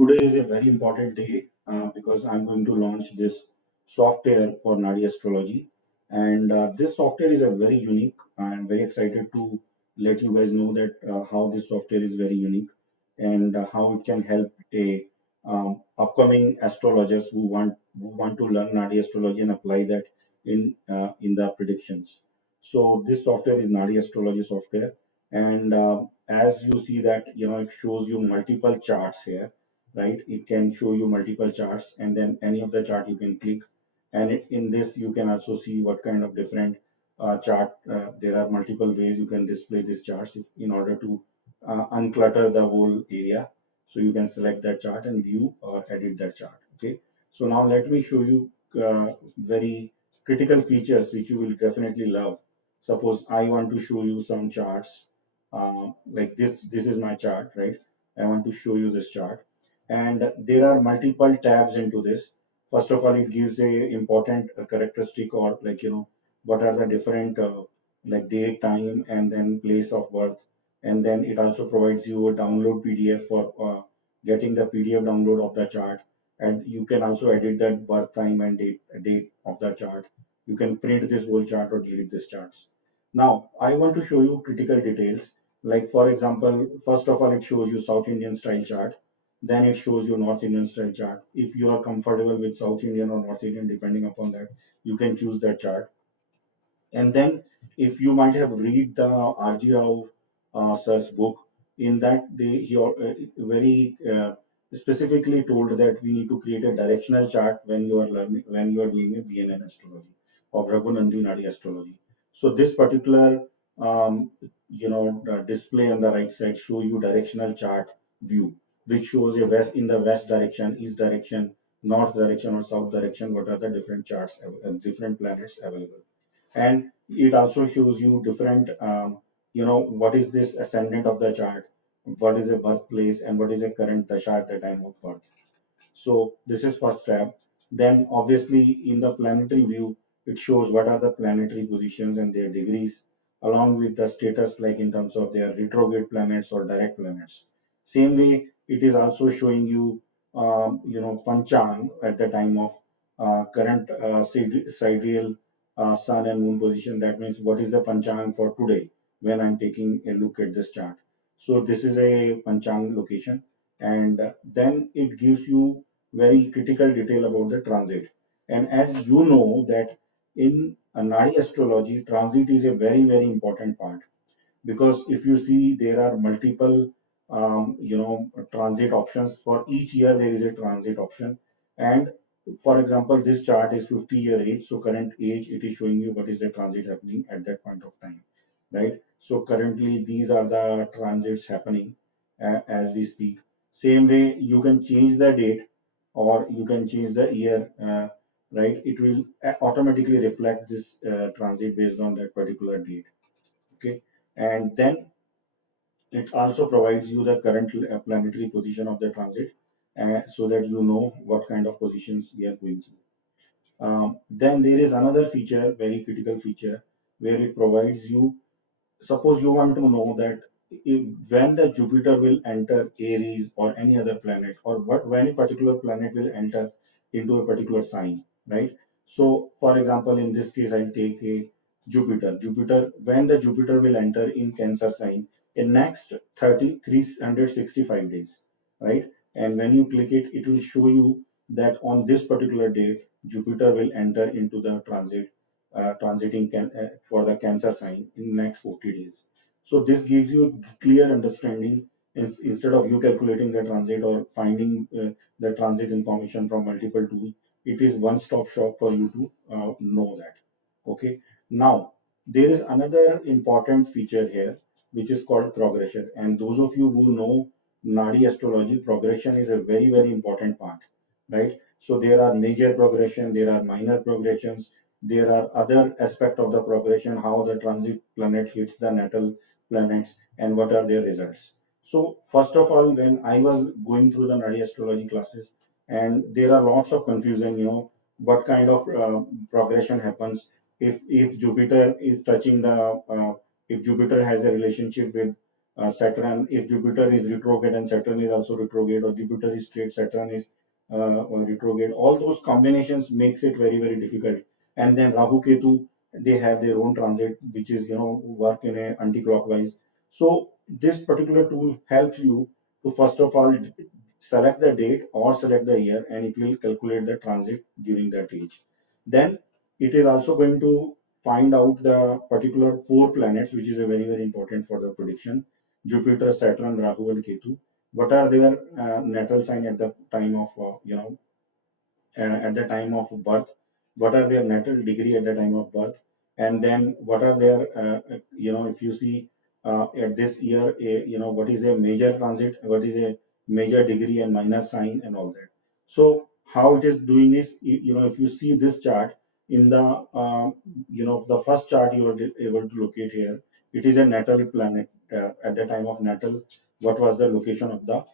Today is a very important day because I'm going to launch this software for Nadi Astrology. And this software is a very unique. I'm very excited to let you guys know that how this software is very unique and how it can help a upcoming astrologers who want to learn Nadi Astrology and apply that in the predictions. So this software is Nadi Astrology software, and as you see that it shows you multiple charts here, right? It can show you multiple charts, and then any of the chart you can click. And in this, you can also see what kind of different chart. There are multiple ways you can display these charts in order to unclutter the whole area. So you can select that chart and view or edit that chart. Okay. So now let me show you very critical features which you will definitely love. Suppose I want to show you some charts like this. This is my chart, right? I want to show you this chart, and there are multiple tabs into this. First of all, it gives a important characteristic, or like what are the different like date, time, and then place of birth. And then it also provides you a download PDF for getting the PDF download of the chart. And you can also edit that birth time and date of the chart. You can print this whole chart or delete these charts. Now I want to show you critical details. Like for example, first of all, it shows you South Indian style chart. Then it shows you North Indian style chart. If you are comfortable with South Indian or North Indian, depending upon that, you can choose that chart. And then if you might have read the R.G. Rao sir's book, in that he very specifically told that we need to create a directional chart when you are doing a BNN astrology or Bhrigu Nandi Nadi Astrology. So this particular the display on the right side show you directional chart view, which shows a west direction, east direction, north direction, or south direction. What are the different charts, different planets available? And it also shows you different what is this ascendant of the chart, what is a birthplace, and what is a current dasha at the time of birth. So this is first tab. Then obviously in the planetary view, it shows what are the planetary positions and their degrees, along with the status, like in terms of their retrograde planets or direct planets. Same way, it is also showing you panchang at the time of current sidereal sun and moon position. That means what is the panchang for today when I'm taking a look at this chart. So this is a panchang location, and then it gives you very critical detail about the transit. And as you know that in Nadi astrology, transit is a very important part, because if you see there are multiple transit options. For each year there is a transit option. And for example, this chart is 50-year age, so current age, it is showing you what is the transit happening at that point of time, right? So currently these are the transits happening as we speak. Same way, you can change the date or you can change the year, right? It will automatically reflect this transit based on that particular date. Okay. And then it also provides you the current planetary position of the transit, so that you know what kind of positions we are going through. Then there is another feature, very critical feature, where it provides you. Suppose you want to know that when the Jupiter will enter Aries or any other planet, or when a particular planet will enter into a particular sign, right? So, for example, in this case, I'll take a Jupiter. When the Jupiter will enter in Cancer sign in next 365 days, right? And when you click it, it will show you that on this particular date, Jupiter will enter into the transiting for the Cancer sign in next 40 days. So this gives you clear understanding, instead of you calculating the transit or finding the transit information from multiple tools. It is one-stop shop for you to know that. Okay. Now there is another important feature here, which is called progression. And those of you who know Nadi astrology, progression is a very important part, right? So there are major progression, there are minor progressions, there are other aspect of the progression, how the transit planet hits the natal planets and what are their results. So first of all, when I was going through the Nadi astrology classes, and there are lots of confusion, what kind of progression happens if Jupiter is touching the if Jupiter has a relationship with Saturn, if Jupiter is retrograde and Saturn is also retrograde, or Jupiter is straight, Saturn is retrograde, all those combinations makes it very, very difficult. And then Rahu Ketu, they have their own transit, which is, work in a anti-clockwise. So this particular tool helps you to first of all select the date or select the year, and it will calculate the transit during that age. Then it is also going to find out the particular four planets, which is a very, very important for the prediction: Jupiter, Saturn, Rahu, and Ketu. What are their natal sign at the time of at the time of birth, what are their natal degree at the time of birth, and then what are their, if you see at this year, what is a major transit, what is a major degree and minor sign, and all that. So how it is doing is, if you see this chart in the, the first chart you are able to locate here, it is a natal planet. At the time of natal, what was the location of the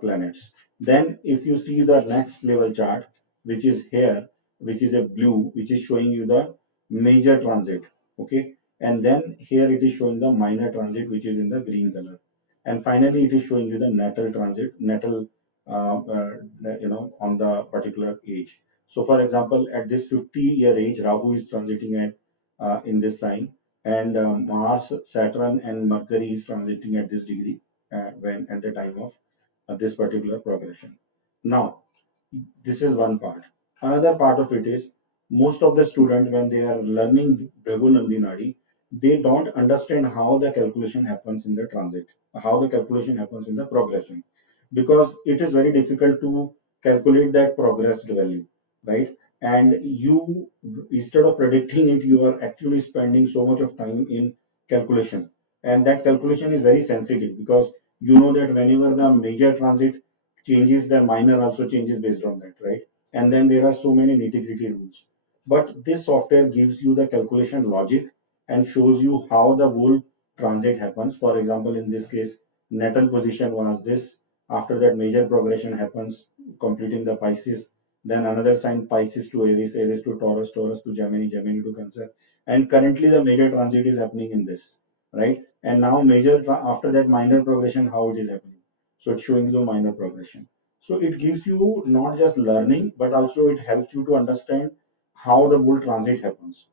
planets? Then if you see the next level chart, which is here, which is a blue, which is showing you the major transit. Okay. And then here it is showing the minor transit, which is in the green color. And finally, it is showing you the natal transit, natal, on the particular age. So for example, at this 50-year age, Rahu is transiting at in this sign, and Mars, Saturn, and Mercury is transiting at this degree when at the time of this particular progression. Now, this is one part. Another part of it is, most of the students, when they are learning Bhrigu Nandi Nadi, they don't understand how the calculation happens in the transit, how the calculation happens in the progression, because it is very difficult to calculate that progressed value, right? And you, instead of predicting it, you are actually spending so much of time in calculation. And that calculation is very sensitive, because you know that whenever the major transit changes, the minor also changes based on that, right? And then there are so many nitty-gritty rules. But this software gives you the calculation logic and shows you how the whole transit happens. For example, in this case, natal position was this. After that, major progression happens, completing the Pisces. Then another sign, Pisces to Aries, Aries to Taurus, Taurus to Gemini, Gemini to Cancer. And currently, the major transit is happening in this, right? And now, after that, minor progression, how it is happening. So it's showing you minor progression. So it gives you not just learning, but also it helps you to understand how the whole transit happens.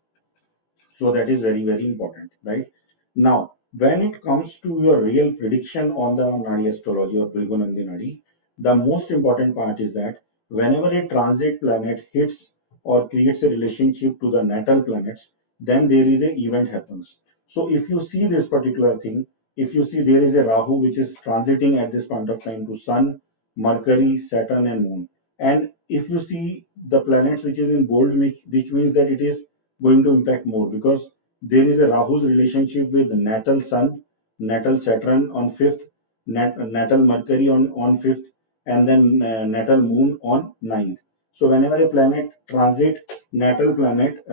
So that is very, very important, right? Now, when it comes to your real prediction on the Nadi astrology or Bhrigu Nandi Nadi, the most important part is that whenever a transit planet hits or creates a relationship to the natal planets, then there is an event happens. So if you see this particular thing, if you see there is a Rahu which is transiting at this point of time to Sun, Mercury, Saturn, and Moon. And if you see the planets which is in bold, which means that it is going to impact more, because there is a Rahu's relationship with natal Sun, natal Saturn on 5th, natal Mercury on 5th, and then natal Moon on 9th. So whenever a planet transit natal planet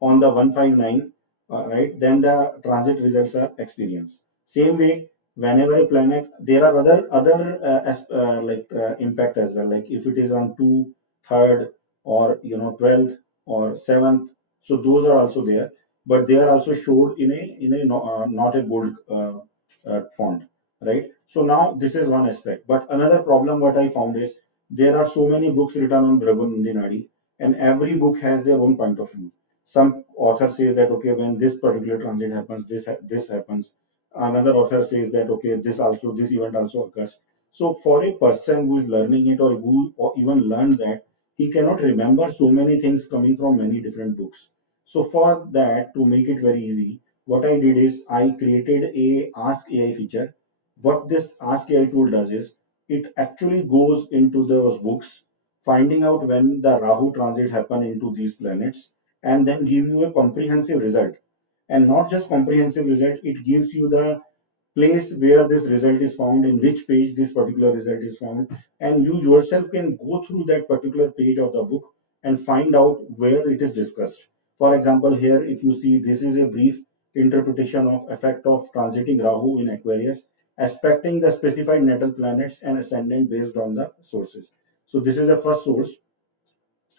on the 159, right, then the transit results are experienced. Same way, whenever a planet, there are other impact as well. Like if it is on 2, 3rd, or 12th or 7th, so those are also there, but they are also showed in a not a bold font, right? So now this is one aspect. But another problem what I found is, there are so many books written on Bhrigu Nandi Nadi, and every book has their own point of view. Some author says that okay, when this particular transit happens, this happens. Another author says that okay, this event also occurs. So for a person who is learning it, or who or even learned that, he cannot remember so many things coming from many different books. So for that, to make it very easy, what I did is I created a Ask AI feature. What this Ask AI tool does is, it actually goes into those books, finding out when the Rahu transit happen into these planets, and then give you a comprehensive result. And not just comprehensive result, it gives you the place where this result is found, in which page this particular result is found, and you yourself can go through that particular page of the book and find out where it is discussed. For example, here if you see, this is a brief interpretation of effect of transiting Rahu in Aquarius, aspecting the specified natal planets and ascendant based on the sources. So this is the first source.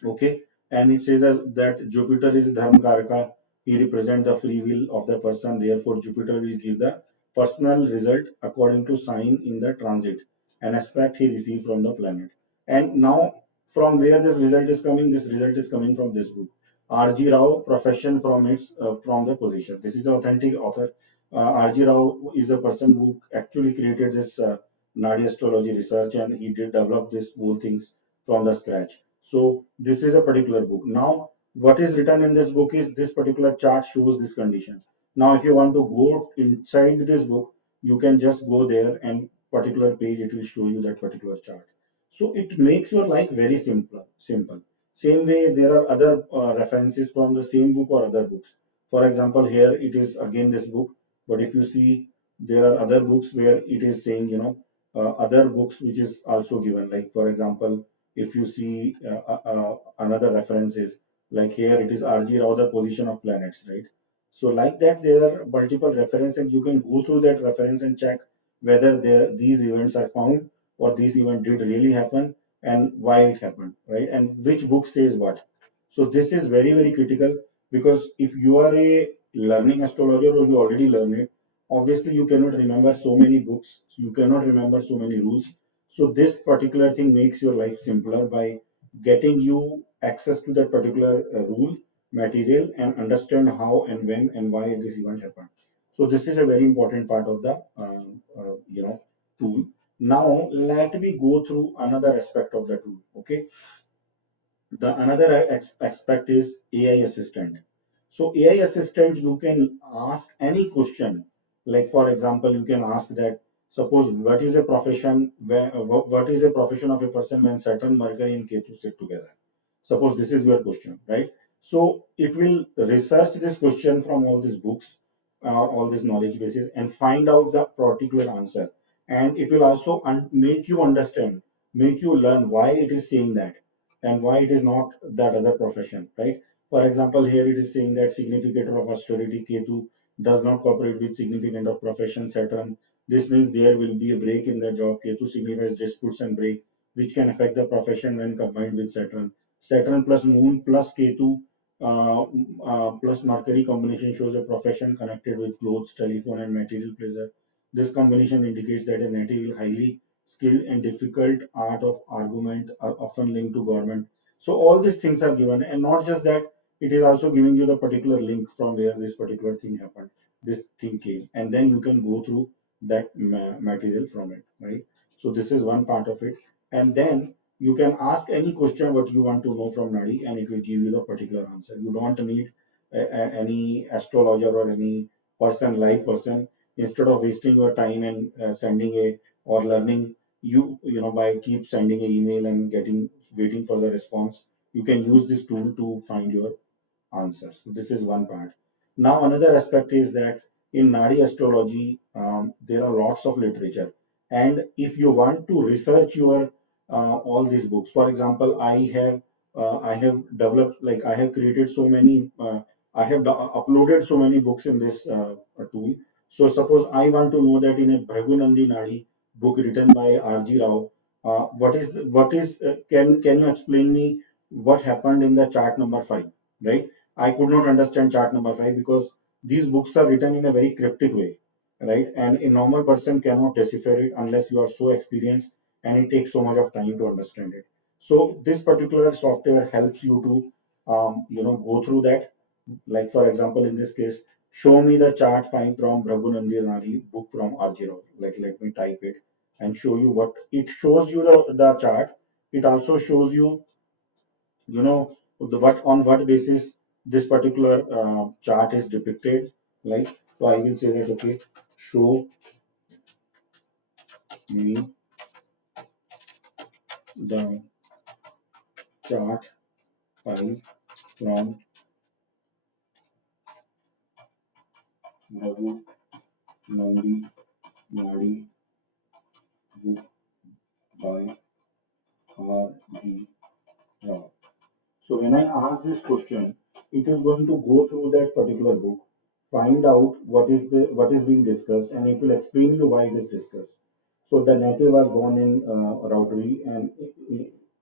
Okay. And it says that Jupiter is Dharma Karaka. He represents the free will of the person. Therefore, Jupiter will give the personal result according to sign in the transit, an aspect he received from the planet. And now, from where this result is coming, this result is coming from this book. R.G. Rao, profession from its from the position. This is the authentic author. R.G. Rao is the person who actually created this Nadi astrology research, and he did develop this whole things from the scratch. So this is a particular book. Now, what is written in this book is this particular chart shows this condition. Now, if you want to go inside this book, you can just go there and particular page it will show you that particular chart. So it makes your life very simple. Simple. Same way, there are other references from the same book or other books. For example, here it is again this book, but if you see, there are other books where it is saying, other books which is also given. Like for example, if you see another references, like here it is RG Rao, the position of planets, right? So like that, there are multiple references, and you can go through that reference and check whether these events are found or these event did really happen and why it happened, right? And which book says what. So this is very, very critical, because if you are a learning astrologer or you already learn it, obviously you cannot remember so many books, you cannot remember so many rules. So this particular thing makes your life simpler by getting you access to that particular rule material and understand how and when and why this event happened. So this is a very important part of the tool. Now let me go through another aspect of the tool. Okay, the another aspect is AI assistant. So AI assistant, you can ask any question. Like for example, you can ask that, suppose what is a profession where what is a profession of a person when Saturn, Mercury, and Ketu sit together. Suppose this is your question, right? So it will research this question from all these books, all these knowledge bases, and find out the particular answer. And it will also make you understand, make you learn why it is saying that and why it is not that other profession, right? For example, here it is saying that significator of austerity Ketu does not cooperate with significant of profession Saturn. This means there will be a break in the job. Ketu signifies disputes and break, which can affect the profession when combined with Saturn. Saturn plus Moon plus Ketu plus Mercury combination shows a profession connected with clothes, telephone, and material pleasure. This combination indicates that a native is highly skilled and difficult art of argument are often linked to government. So all these things are given, and not just that, it is also giving you the particular link from where this particular thing happened, this thing came, and then you can go through that material from it, right? So this is one part of it, and then you can ask any question what you want to know from Nadi, and it will give you the particular answer. You don't need any astrologer or any person, live person. Instead of wasting your time and sending a or learning, by keep sending an email and getting waiting for the response, you can use this tool to find your answers. So this is one part. Now another aspect is that in Nadi astrology, there are lots of literature, and if you want to research your all these books, for example, I have developed, like I have created so many, uploaded so many books in this tool. So suppose I want to know that in a Bhrigu Nandi Nadi book written by R.G. Rao, can you explain me what happened in the chart number 5, right? I could not understand chart number 5 because these books are written in a very cryptic way, right? And a normal person cannot decipher it unless you are so experienced, and it takes so much of time to understand it. So this particular software helps you to, go through that. Like for example, in this case, show me the chart 5 from Bhrigu Nandi Nadi book from R.G. Rao. Like let me type it and show you what it shows you the chart. It also shows you, you know what on what basis this particular chart is depicted, like. So I will say that, okay, show me the chart 5 from Bhrigu Nandi Nadi book by R.G. Rao. So when I ask this question, it is going to go through that particular book, find out what is being discussed, and it will explain you why it is discussed. So the native was born in Rautri and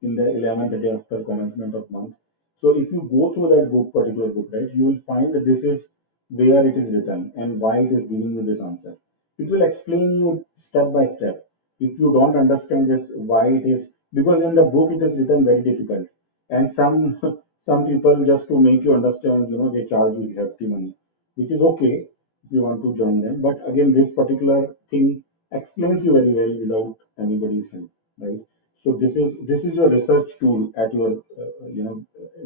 in the 11th day after commencement of month. So if you go through that book, particular book, right, you will find that this is where it is written and why it is giving you this answer. It will explain you step by step. If you don't understand this, why it is, because in the book it is written very difficult, and some some people just to make you understand, they charge you hefty money, which is okay if you want to join them. But again, this particular thing explains you very well without anybody's help, right? So this is your research tool at your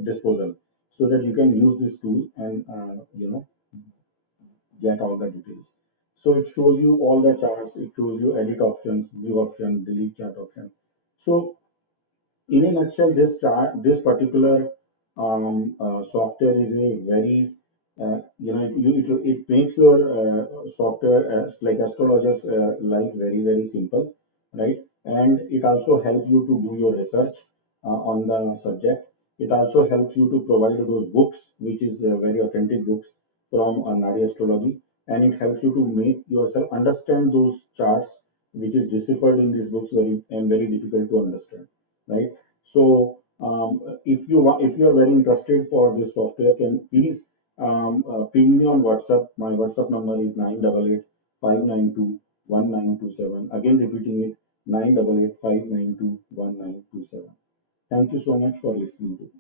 disposal, so that you can use this tool and get all the details. So it shows you all the charts, it shows you edit options, view option, delete chart option. So in a nutshell, this particular software is a very, it makes your software as like astrologer's life very, very simple, right? And it also helps you to do your research on the subject. It also helps you to provide those books, which is very authentic books from Nadi Astrology, and it helps you to make yourself understand those charts, which is deciphered in these books very and very difficult to understand, right? So if you are very interested for this software, can please ping me on WhatsApp. My WhatsApp number is 988-592-1927. Again, repeating it, 988-592-1927. Thank you so much for listening to me.